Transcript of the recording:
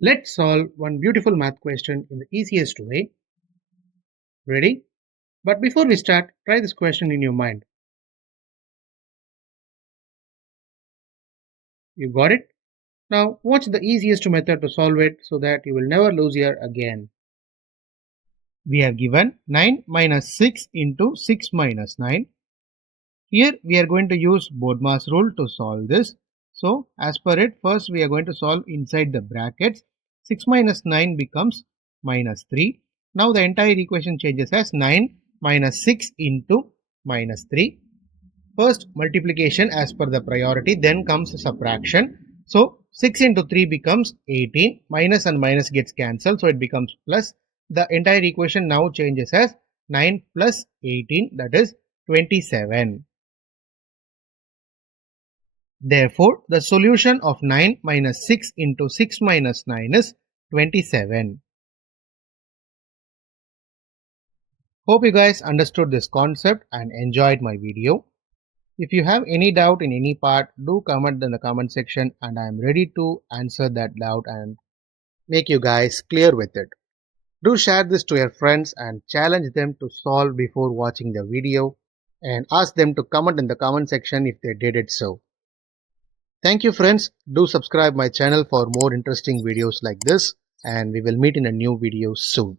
Let's solve one beautiful math question in the easiest way. Ready? But before we start, try this question in your mind. You got it? Now, what's the easiest method to solve it so that you will never lose here again? We have given 9 minus 6 into 6 minus 9. Here we are going to use Bodmas rule to solve this. So, as per it, first we are going to solve inside the brackets. 6 minus 9 becomes minus 3. Now the entire equation changes as 9 minus 6 into minus 3. First multiplication as per the priority, then comes subtraction. So 6 into 3 becomes 18. Minus and minus gets cancelled, so it becomes plus. The entire equation now changes as 9 plus 18, that is 27. Therefore, the solution of 9 minus 6 into 6 minus 9 is 27. Hope you guys understood this concept and enjoyed my video. If you have any doubt in any part, do comment in the comment section and I am ready to answer that doubt and make you guys clear with it. Do share this to your friends and challenge them to solve before watching the video and ask them to comment in the comment section if they did it so. Thank you friends. Do subscribe my channel for more interesting videos like this and we will meet in a new video soon.